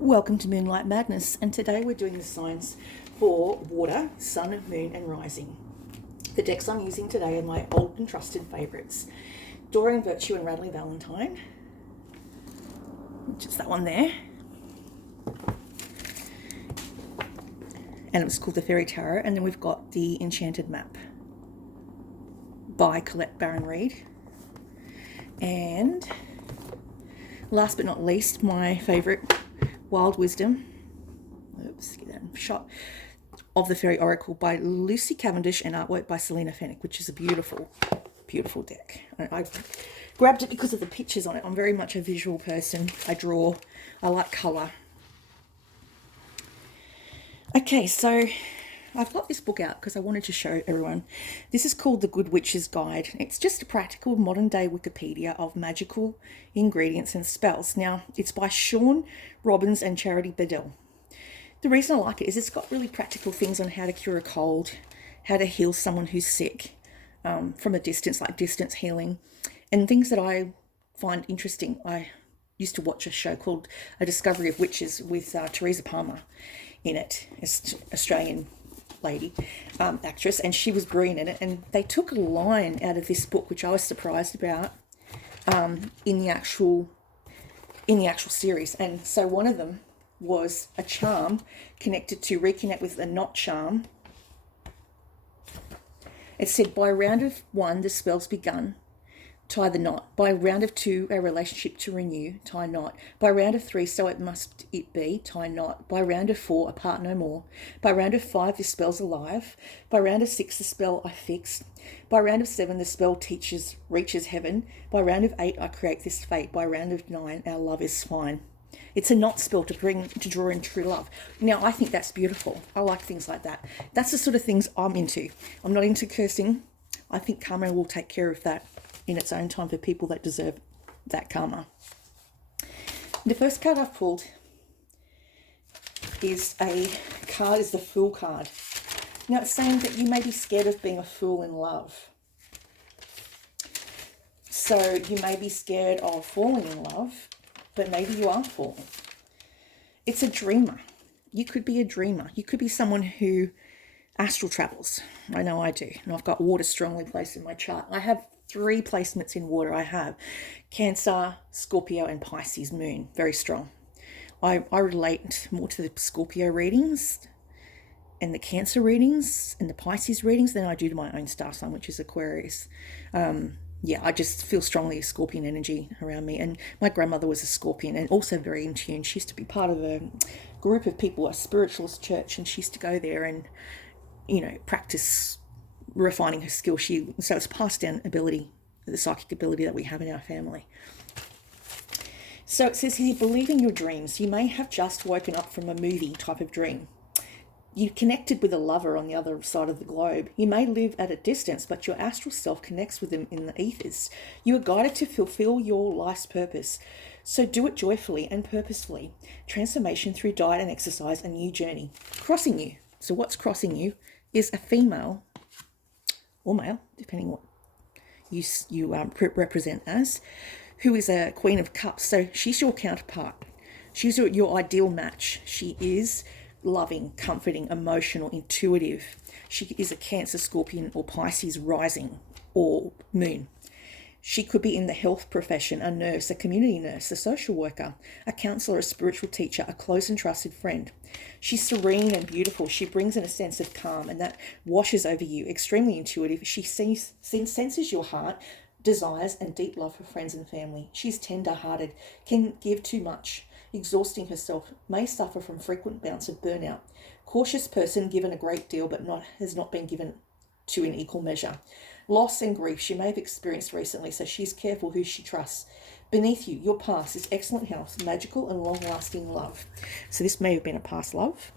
Welcome to Moonlight Madness, and today we're doing the signs for water, sun, moon, and rising. The decks I'm using today are my old and trusted favourites: Doreen Virtue and Radley Valentine, which is that one there, and it was called the Fairy Tarot. And then we've got the Enchanted Map by Colette Baron Reid, and last but not least, my favourite, Wild Wisdom, shot of the Fairy Oracle by Lucy Cavendish and artwork by Selena Fennick, which is a beautiful, beautiful deck. I grabbed it because of the pictures on it. I'm very much a visual person. I draw. I like colour. Okay, so I've got this book out because I wanted to show everyone. This is called The Good Witch's Guide. It's just a practical modern-day Wikipedia of magical ingredients and spells. Now, it's by Sean Robbins and Charity Bedell. The reason I like it is it's got really practical things on how to cure a cold, how to heal someone who's sick from a distance, like distance healing, and things that I find interesting. I used to watch a show called A Discovery of Witches with Teresa Palmer in it, Australian lady, actress, and she was brilliant in it. And they took a line out of this book, which I was surprised about, in the actual series. And so one of them was a charm connected to reconnect with a knot charm. It said, by round of 1, the spell's begun, tie the knot. By round of 2, a relationship to renew, tie knot. By round of 3, so it must it be, tie knot. By round of 4, apart no more. By round of 5, the spell's alive. By round of 6, the spell I fix. By round of 7, the spell reaches heaven. By round of 8, I create this fate. By round of 9, our love is fine. It's a knot spell to draw in true love. Now, I think that's beautiful. I like things like that. That's the sort of things I'm into. I'm not into cursing. I think karma will take care of that in its own time for people that deserve that karma. The first card I've pulled is the Fool card. Now, it's saying that you may be scared of being a fool in love. So you may be scared of falling in love, but maybe you are falling. It's a dreamer. You could be a dreamer. You could be someone who astral travels. I know I do. And I've got water strongly placed in my chart. I have 3 placements in water. I have Cancer, Scorpio, and Pisces moon. Very strong. I relate more to the Scorpio readings and the Cancer readings and the Pisces readings than I do to my own star sign, which is Aquarius. I just feel strongly Scorpion energy around me. And my grandmother was a Scorpion and also very in tune. She used to be part of a group of people, a spiritualist church, and she used to go there and, practice refining her skill. So it's passed down ability, the psychic ability that we have in our family. So it says here, believe in your dreams. You may have just woken up from a movie type of dream. You connected with a lover on the other side of the globe. You may live at a distance, but your astral self connects with them in the ethers. You are guided to fulfill your life's purpose. So do it joyfully and purposefully. Transformation through diet and exercise, a new journey. Crossing you. So what's crossing you is a female or male, depending what you represent as, who is a Queen of Cups. So she's your counterpart. She's your ideal match. She is loving, comforting, emotional, intuitive. She is a Cancer, Scorpion, or Pisces rising or moon. She could be in the health profession, a nurse, a community nurse, a social worker, a counsellor, a spiritual teacher, a close and trusted friend. She's serene and beautiful. She brings in a sense of calm, and that washes over you. Extremely intuitive. She senses your heart, desires, and deep love for friends and family. She's tender-hearted, can give too much, exhausting herself, may suffer from frequent bouts of burnout. Cautious person, given a great deal, but has not been given to in equal measure. Loss and grief she may have experienced recently, so she's careful who she trusts. Beneath you, your past is excellent health, magical and long-lasting love. So this may have been a past love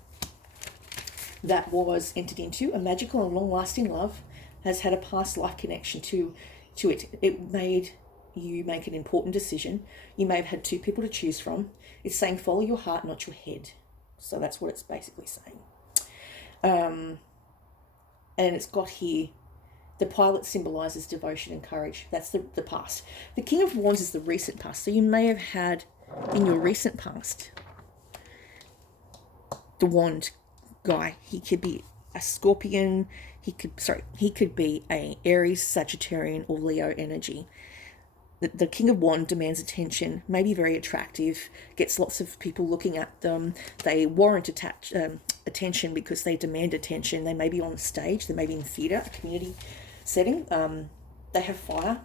that was entered into. A magical and long-lasting love has had a past life connection to it. It made you make an important decision. You may have had 2 people to choose from. It's saying follow your heart, not your head. So that's what it's basically saying. And it's got here, the pilot symbolises devotion and courage. That's the past. The King of Wands is the recent past. So you may have had in your recent past the wand guy. He could be a Scorpion. He could be a Aries, Sagittarian, or Leo energy. The King of Wands demands attention, may be very attractive, gets lots of people looking at them. They warrant attention because they demand attention. They may be on the stage, they may be in theatre, a community setting. They have fire.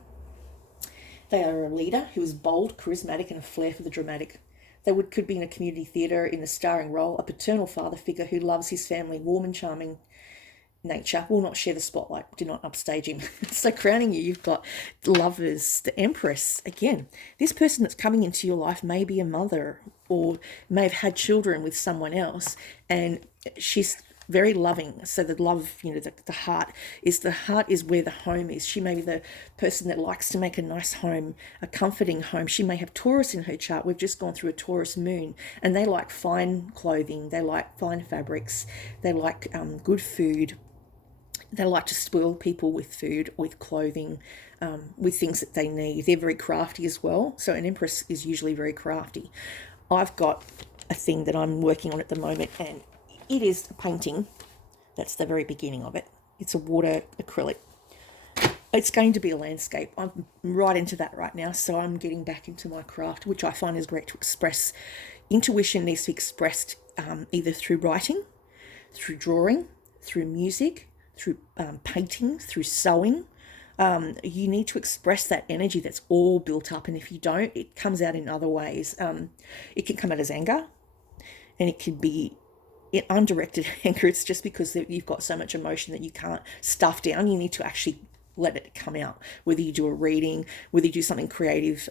They are a leader who is bold, charismatic, and a flair for the dramatic. They could be in a community theatre in a starring role, a paternal father figure who loves his family, warm and charming nature, will not share the spotlight, do not upstage him. So crowning you, you've got Lovers, the Empress. Again, this person that's coming into your life may be a mother or may have had children with someone else, and she's very loving. So the love, the heart is where the home is. She may be the person that likes to make a nice home, a comforting home. She may have Taurus in her chart. We've just gone through a Taurus moon, and they like fine clothing, they like fine fabrics, they like good food. They like to spoil people with food, with clothing, with things that they need. They're very crafty as well. So an Empress is usually very crafty. I've got a thing that I'm working on at the moment, and it is a painting. That's the very beginning of it. It's a water acrylic. It's going to be a landscape. I'm right into that right now. So I'm getting back into my craft, which I find is great to express. Intuition needs to be expressed either through writing, through drawing, through music, through painting, through sewing. You need to express that energy that's all built up, and if you don't, it comes out in other ways. It can come out as anger, and it can be undirected anger. It's just because you've got so much emotion that you can't stuff down. You need to actually let it come out, whether you do a reading, whether you do something creative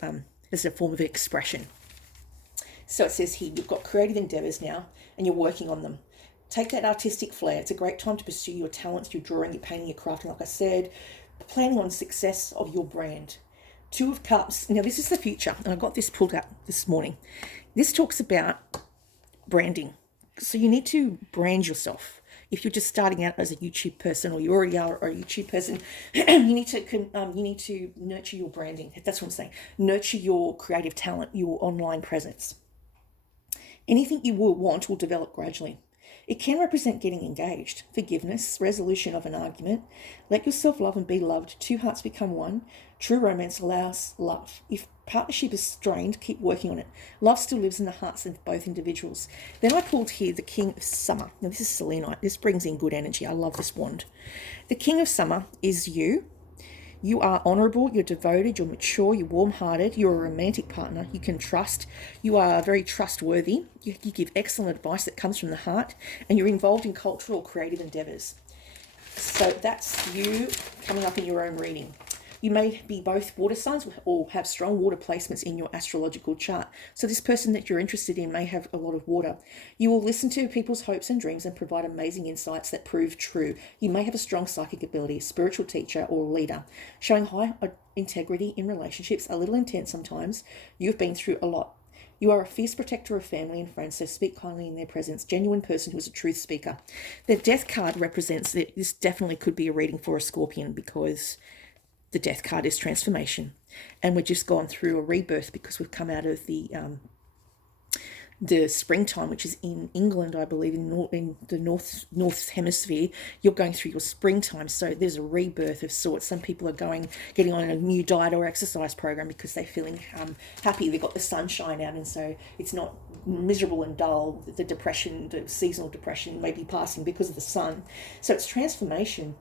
as a form of expression. So it says here, you've got creative endeavours now, and you're working on them. Take that artistic flair. It's a great time to pursue your talents, your drawing, your painting, your crafting, like I said, planning on success of your brand. Two of Cups. Now, this is the future, and I got this pulled out this morning. This talks about branding. So you need to brand yourself. If you're just starting out as a YouTube person, or you already are a YouTube person, you need to nurture your branding. That's what I'm saying. Nurture your creative talent, your online presence. Anything you will want will develop gradually. It can represent getting engaged, forgiveness, resolution of an argument. Let yourself love and be loved. Two hearts become one. True romance allows love. If partnership is strained, keep working on it. Love still lives in the hearts of both individuals. Then I pulled here the King of Summer. Now this is selenite. This brings in good energy. I love this wand. The King of Summer is you. You are honourable, you're devoted, you're mature, you're warm-hearted, you're a romantic partner, you can trust, you are very trustworthy, you give excellent advice that comes from the heart, and you're involved in cultural creative endeavours. So that's you coming up in your own reading. You may be both water signs or have strong water placements in your astrological chart. So this person that you're interested in may have a lot of water. You will listen to people's hopes and dreams and provide amazing insights that prove true. You may have a strong psychic ability, spiritual teacher or leader, showing high integrity in relationships, a little intense sometimes. You've been through a lot. You are a fierce protector of family and friends, so speak kindly in their presence. Genuine person who is a truth speaker. The Death card represents that this definitely could be a reading for a Scorpion, because the Death card is transformation, and we've just gone through a rebirth because we've come out of the springtime, which is in England, I believe, in the north hemisphere. You're going through your springtime, so there's a rebirth of sorts. Some people are getting on a new diet or exercise program because they're feeling happy. They've got the sunshine out, and so it's not miserable and dull. The seasonal depression may be passing because of the sun. So it's transformation,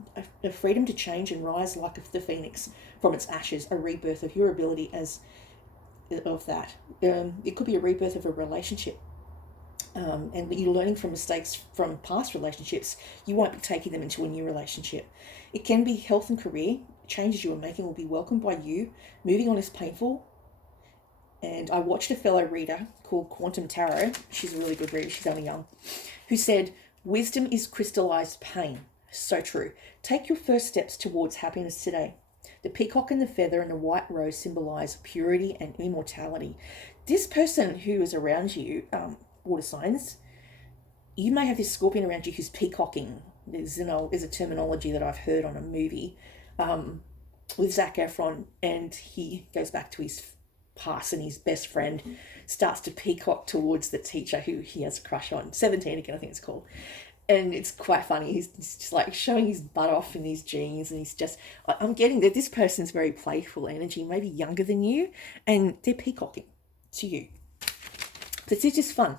a freedom to change and rise like the phoenix from its ashes, a rebirth of your ability of that. It could be a rebirth of a relationship, and you're learning from mistakes from past relationships. You won't be taking them into a new relationship. It can be health and career. Changes you are making will be welcomed by you. Moving on is painful. And I watched a fellow reader called Quantum Tarot. She's a really good reader. She's only young. Who said, wisdom is crystallized pain. So true. Take your first steps towards happiness today. The peacock and the feather and the white rose symbolize purity and immortality. This person who is around you, water signs, you may have this Scorpion around you who's peacocking. There's a terminology that I've heard on a movie with Zac Efron, and he goes back to his pass, and his best friend starts to peacock towards the teacher who he has a crush on. 17 again, I think it's called. And it's quite funny. He's just like showing his butt off in his jeans, and I'm getting that this person's very playful energy, maybe younger than you, and they're peacocking to you. But it's just fun.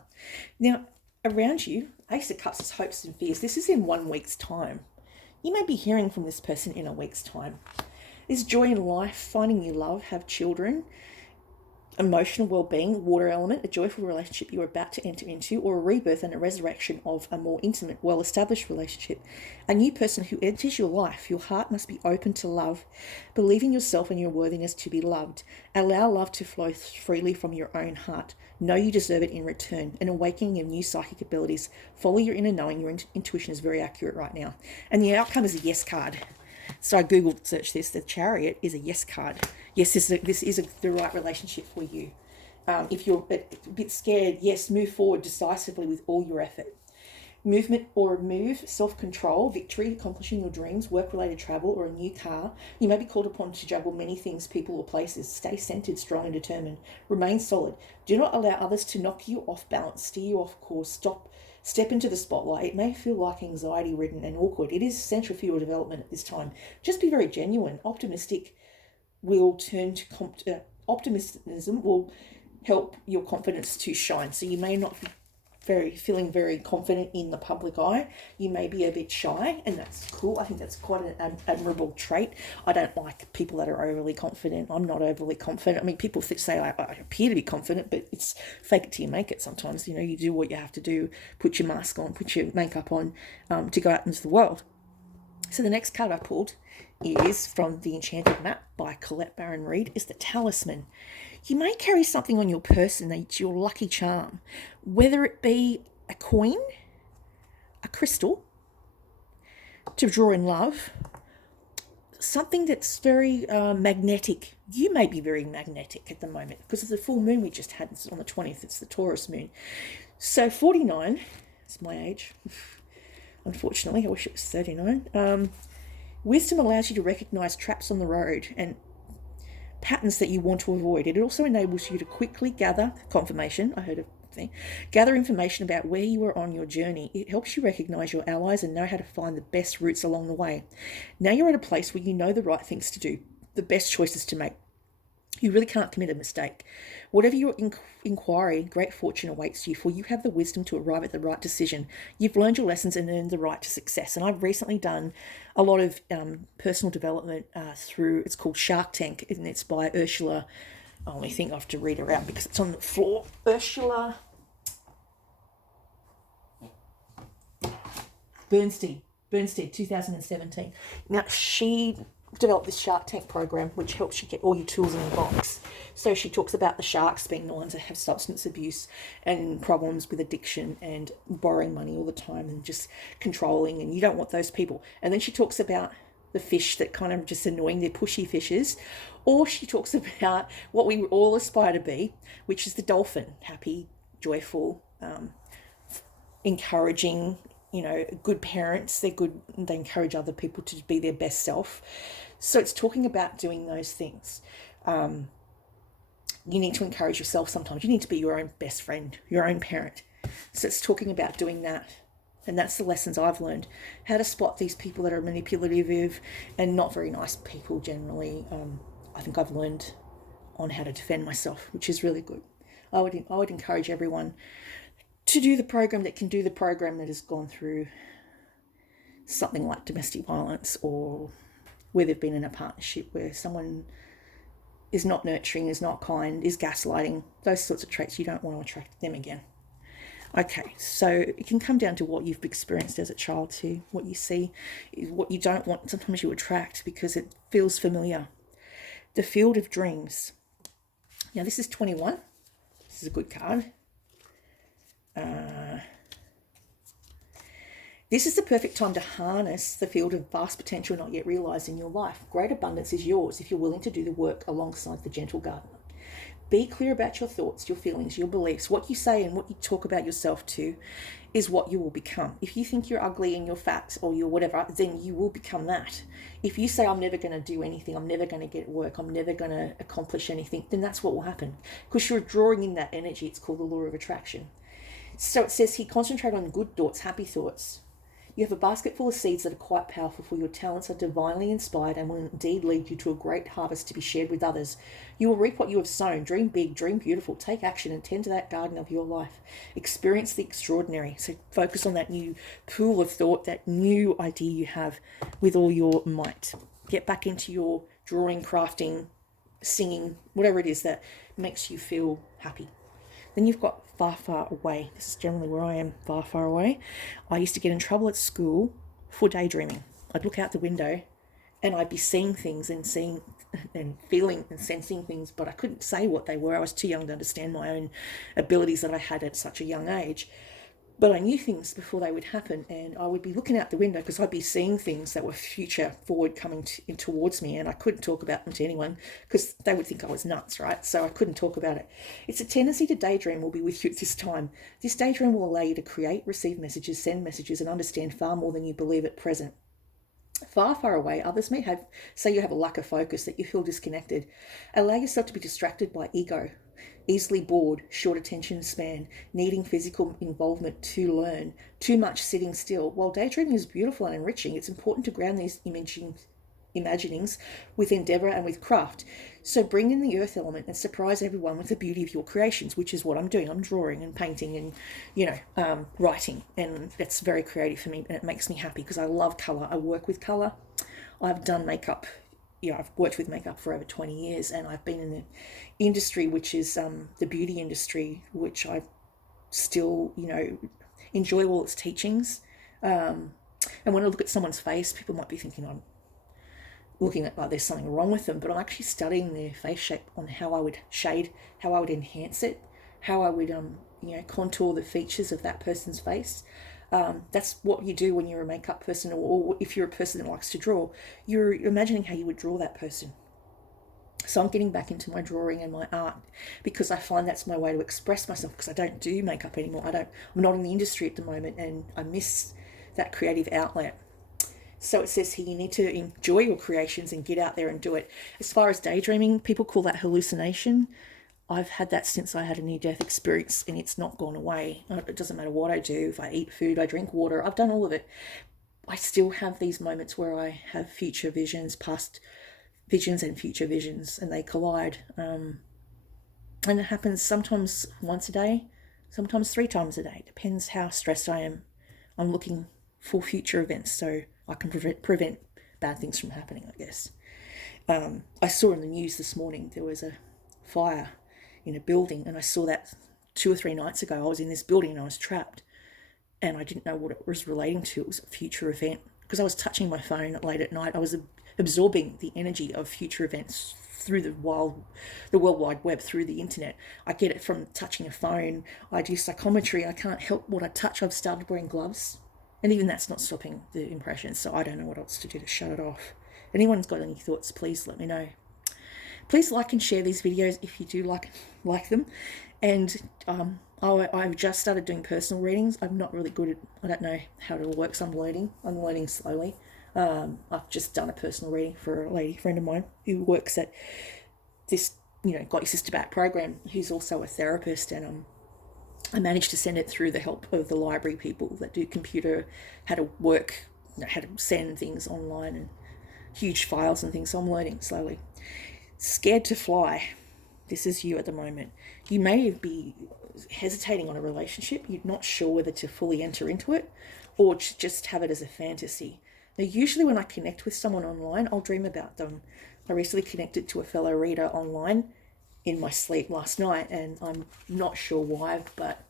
Now, around you, Ace of Cups is hopes and fears. This is in 1 week's time. You may be hearing from this person in a week's time. There's joy in life, finding new love, have children, emotional well-being, water element, a joyful relationship you're about to enter into, or a rebirth and a resurrection of a more intimate, well-established relationship. A new person who enters your life. Your heart must be open to love. Believe in yourself and your worthiness to be loved. Allow love to flow freely from your own heart. Know you deserve it in return. An awakening of new psychic abilities. Follow your inner knowing. Your intuition is very accurate right now. And the outcome is a yes card. So I Googled search this. The Chariot is a yes card. Yes, this is the right relationship for you. If you're a bit scared, yes, move forward decisively with all your effort. Movement or move, self-control, victory, accomplishing your dreams, work-related travel, or a new car. You may be called upon to juggle many things, people, or places. Stay centered, strong, and determined. Remain solid. Do not allow others to knock you off balance, steer you off course. Step into the spotlight. It may feel like anxiety-ridden and awkward. It is essential for your development at this time. Just be very genuine, optimistic. Will turn to optimism will help your confidence to shine. So you may not be feeling very confident in the public eye. You may be a bit shy, and that's cool. I think that's quite an admirable trait. I don't like people that are overly confident. I'm not overly confident. I mean, people say I appear to be confident, but it's fake it till you make it sometimes. You know, you do what you have to do, put your mask on, put your makeup on to go out into the world. So the next card I pulled is from The Enchanted Map by Colette Baron Reid, is the Talisman. You may carry something on your person that's your lucky charm, whether it be a coin, a crystal, to draw in love, something that's very magnetic. You may be very magnetic at the moment because of the full moon we just had on the 20th. It's the Taurus moon. So 49, it's my age. Unfortunately, I wish it was 39. Wisdom allows you to recognize traps on the road and patterns that you want to avoid. It also enables you to quickly gather confirmation. I heard a thing. Gather information about where you are on your journey. It helps you recognize your allies and know how to find the best routes along the way. Now you're at a place where you know the right things to do, the best choices to make. You really can't commit a mistake. Whatever your inquiry, great fortune awaits you, for you have the wisdom to arrive at the right decision. You've learned your lessons and earned the right to success. And I've recently done a lot of personal development through, it's called Shark Tank, and it's by Ursula. I only think I have to read her out because it's on the floor. Ursula Bernstein, 2017. Now, she developed this Shark Tank program, which helps you get all your tools in a box. So she talks about the sharks being the ones that have substance abuse and problems with addiction and borrowing money all the time and just controlling, and you don't want those people. And then she talks about the fish that kind of just annoying, they're pushy fishes. Or she talks about what we all aspire to be, which is the dolphin, happy, joyful, encouraging, good parents. They're good. They encourage other people to be their best self. So it's talking about doing those things. You need to encourage yourself sometimes. You need to be your own best friend, your own parent. So it's talking about doing that. And that's the lessons I've learned. How to spot these people that are manipulative and not very nice people generally. I think I've learned on how to defend myself, which is really good. I would encourage everyone to do the program that can do the program that has gone through something like domestic violence, or where they've been in a partnership where someone is not nurturing, is not kind, is gaslighting, those sorts of traits. You don't want to attract them again. Okay, so it can come down to what you've experienced as a child too. What you see, what you don't want, sometimes you attract because it feels familiar. The Field of Dreams. Now this is 21. This is a good card. This is the perfect time to harness the field of vast potential not yet realised in your life. Great abundance is yours if you're willing to do the work alongside the gentle gardener. Be clear about your thoughts, your feelings, your beliefs. What you say and what you talk about yourself to is what you will become. If you think you're ugly and you're fat or you're whatever, then you will become that. If you say, I'm never going to do anything, I'm never going to get work, I'm never going to accomplish anything, then that's what will happen. Because you're drawing in that energy. It's called the law of attraction. So it says here, concentrate on good thoughts, happy thoughts. You have a basket full of seeds that are quite powerful, for your talents are divinely inspired and will indeed lead you to a great harvest to be shared with others. You will reap what you have sown. Dream big, dream beautiful, take action and tend to that garden of your life. Experience the extraordinary. So focus on that new pool of thought, that new idea you have with all your might. Get back into your drawing, crafting, singing, whatever it is that makes you feel happy. Then you've got far, far away. This is generally where I am, far, far away. I used to get in trouble at school for daydreaming. I'd look out the window and I'd be seeing things and seeing and feeling and sensing things, but I couldn't say what they were. I was too young to understand my own abilities that I had at such a young age. But I knew things before they would happen, and I would be looking out the window because I'd be seeing things that were future forward coming towards me, and I couldn't talk about them to anyone because they would think I was nuts, right? So I couldn't talk about it. It's a tendency to daydream will be with you at this time. This daydream will allow you to create, receive messages, send messages, and understand far more than you believe at present. Far, far away, others may say you have a lack of focus, that you feel disconnected. Allow yourself to be distracted by ego, easily bored, short attention span, needing physical involvement to learn, too much sitting still. While daydreaming is beautiful and enriching, it's important to ground these imaginings with endeavour and with craft. So bring in the earth element and surprise everyone with the beauty of your creations, which is what I'm doing. I'm drawing and painting and, writing, and that's very creative for me, and it makes me happy because I love colour. I work with colour. I've done makeup. I've worked with makeup for over 20 years, and I've been in the industry, which is the beauty industry, which I still, enjoy all its teachings. And when I look at someone's face, people might be thinking I'm looking at like there's something wrong with them, but I'm actually studying their face shape on how I would shade, how I would enhance it, how I would, contour the features of that person's face. That's what you do when you're a makeup person, or if you're a person that likes to draw, you're imagining how you would draw that person. So I'm getting back into my drawing and my art because I find that's my way to express myself, because I don't do makeup anymore. I'm not in the industry at the moment, and I miss that creative outlet. So it says here, you need to enjoy your creations and get out there and do it. As far as daydreaming, people call that hallucination. I've had that since I had a near-death experience, and it's not gone away. It doesn't matter what I do. If I eat food, I drink water, I've done all of it. I still have these moments where I have future visions, past visions and future visions, and they collide. And it happens sometimes once a day, sometimes 3 times a day. Depends how stressed I am. I'm looking for future events so I can prevent bad things from happening, I guess. I saw in the news this morning there was a fire in a building, and I saw that 2 or 3 nights ago. I was in this building and I was trapped, and I didn't know what it was relating to. It was a future event because I was touching my phone late at night. I was absorbing the energy of future events through the World Wide Web, through the internet. I get it from touching a phone. I do psychometry. I can't help what I touch. I've started wearing gloves, and even that's not stopping the impressions, so I don't know what else to do to shut it off. If anyone's got any thoughts, please let me know. Please like and share these videos if you do like them. And I've just started doing personal readings. I'm not really good at, I don't know how it all works. I'm learning slowly. I've just done a personal reading for a lady friend of mine who works at this, Got Your Sister Back program, who's also a therapist, and I managed to send it through the help of the library people that do computer, how to work, how to send things online and huge files and things. So I'm learning slowly. Scared to fly. This is you at the moment. You may be hesitating on a relationship. You're not sure whether to fully enter into it or just have it as a fantasy. Now, usually when I connect with someone online, I'll dream about them. I recently connected to a fellow reader online in my sleep last night, and I'm not sure why, but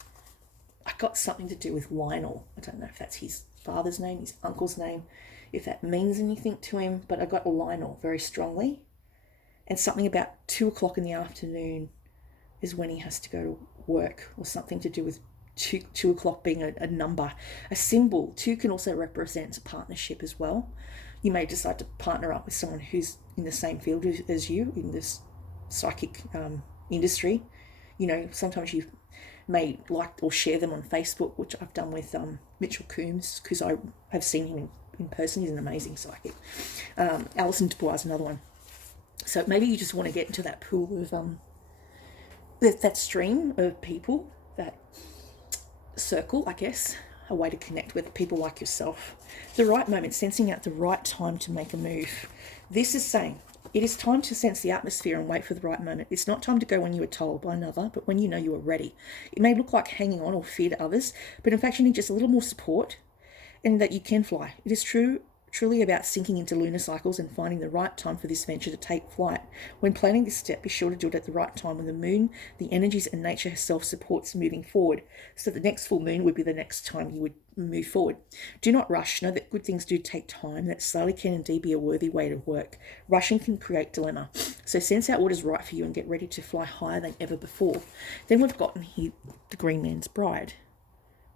I got something to do with Lionel. I don't know if that's his father's name, his uncle's name, if that means anything to him, but I got Lionel very strongly. And something about 2 o'clock in the afternoon is when he has to go to work, or something to do with 2 o'clock being a number, a symbol. 2 can also represent partnership as well. You may decide to partner up with someone who's in the same field as you, in this psychic industry. You know, sometimes you may like or share them on Facebook, which I've done with Mitchell Coombs, because I have seen him in person. He's an amazing psychic. Alison Dubois is another one. So maybe you just want to get into that pool of that stream of people, that circle, I guess, a way to connect with people like yourself. The right moment, sensing out the right time to make a move. This is saying it is time to sense the atmosphere and wait for the right moment. It's not time to go when you are told by another, but when you know you are ready. It may look like hanging on or fear to others, but in fact you need just a little more support, and that you can fly. It is truly about sinking into lunar cycles and finding the right time for this venture to take flight. When planning this step, be sure to do it at the right time when the moon, the energies, and nature herself supports moving forward. So the next full moon would be the next time you would move forward. Do not rush. Know that good things do take time, that slowly can indeed be a worthy way to work. Rushing can create dilemma. So sense out what is right for you and get ready to fly higher than ever before. Then we've gotten here the Green Man's Bride.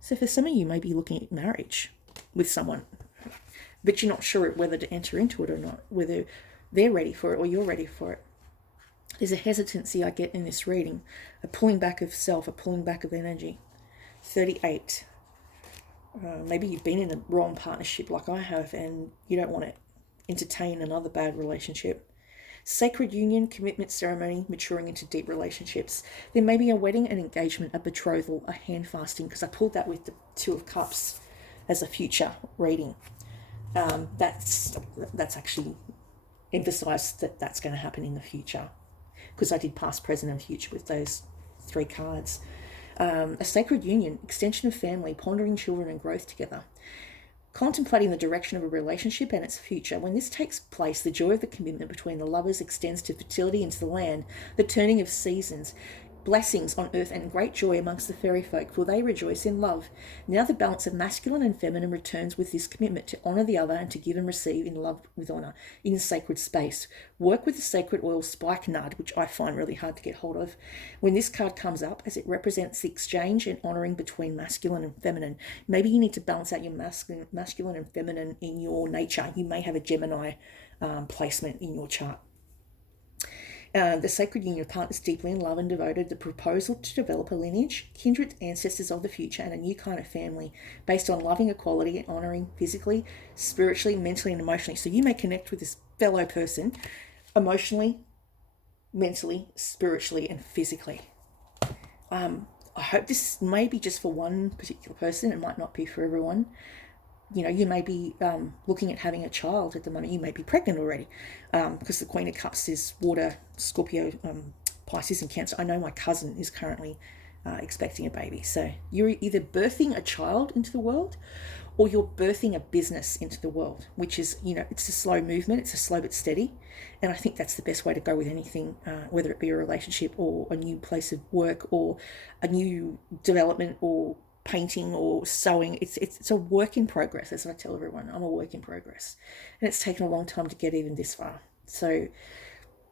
So for some of you, may be looking at marriage with someone, but you're not sure whether to enter into it or not, whether they're ready for it or you're ready for it. There's a hesitancy I get in this reading, a pulling back of self, a pulling back of energy. 38. Maybe you've been in a wrong partnership like I have, and you don't want to entertain another bad relationship. Sacred union, commitment ceremony, maturing into deep relationships. There may be a wedding, an engagement, a betrothal, a hand fasting, because I pulled that with the Two of Cups as a future reading. That's actually emphasised that that's going to happen in the future, because I did past, present and future with those 3 cards. A sacred union, extension of family, pondering children and growth together. Contemplating the direction of a relationship and its future. When this takes place, the joy of the commitment between the lovers extends to fertility and to the land, the turning of seasons, blessings on earth, and great joy amongst the fairy folk, for they rejoice in love. Now the balance of masculine and feminine returns with this commitment to honour the other and to give and receive in love with honour in a sacred space. Work with the sacred oil spikenard, which I find really hard to get hold of, when this card comes up, as it represents the exchange and honouring between masculine and feminine. Maybe you need to balance out your masculine and feminine in your nature. You may have a Gemini placement in your chart. The sacred union of partners deeply in love and devoted, the proposal to develop a lineage, kindred ancestors of the future, and a new kind of family based on loving equality and honouring physically, spiritually, mentally, and emotionally. So you may connect with this fellow person emotionally, mentally, spiritually, and physically. I hope this may be just for one particular person. It might not be for everyone. You know, you may be looking at having a child at the moment. You may be pregnant already, because the Queen of Cups is water, Scorpio, Pisces and Cancer. I know my cousin is currently expecting a baby. So you're either birthing a child into the world, or you're birthing a business into the world, which is, you know, it's a slow movement. It's a slow but steady. And I think that's the best way to go with anything, whether it be a relationship or a new place of work or a new development or painting or sewing. It's a work in progress. That's what I tell everyone. I'm a work in progress, and it's taken a long time to get even this far. So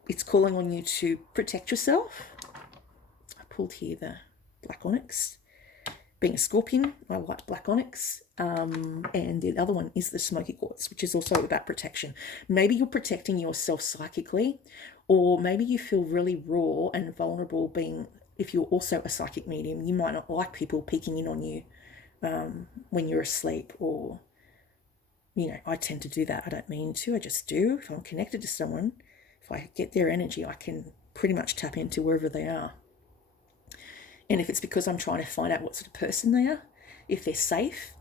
it's calling on you to protect yourself. I pulled here the black onyx. Being a Scorpion, I liked black onyx, and the other one is the smoky quartz, which is also about protection. Maybe you're protecting yourself psychically, or maybe you feel really raw and vulnerable being. If you're also a psychic medium, you might not like people peeking in on you when you're asleep, or, you know, I tend to do that. I don't mean to, I just do. If I'm connected to someone, if I get their energy, I can pretty much tap into wherever they are. And if it's because I'm trying to find out what sort of person they are, if they're safe,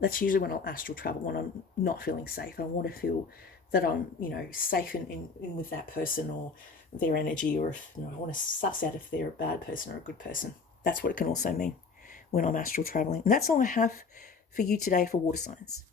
that's usually when I'll astral travel, when I'm not feeling safe. I want to feel that I'm, you know, safe in with that person or their energy, or if, you know, I want to suss out if they're a bad person or a good person. That's what it can also mean when I'm astral traveling. And that's all I have for you today for water signs.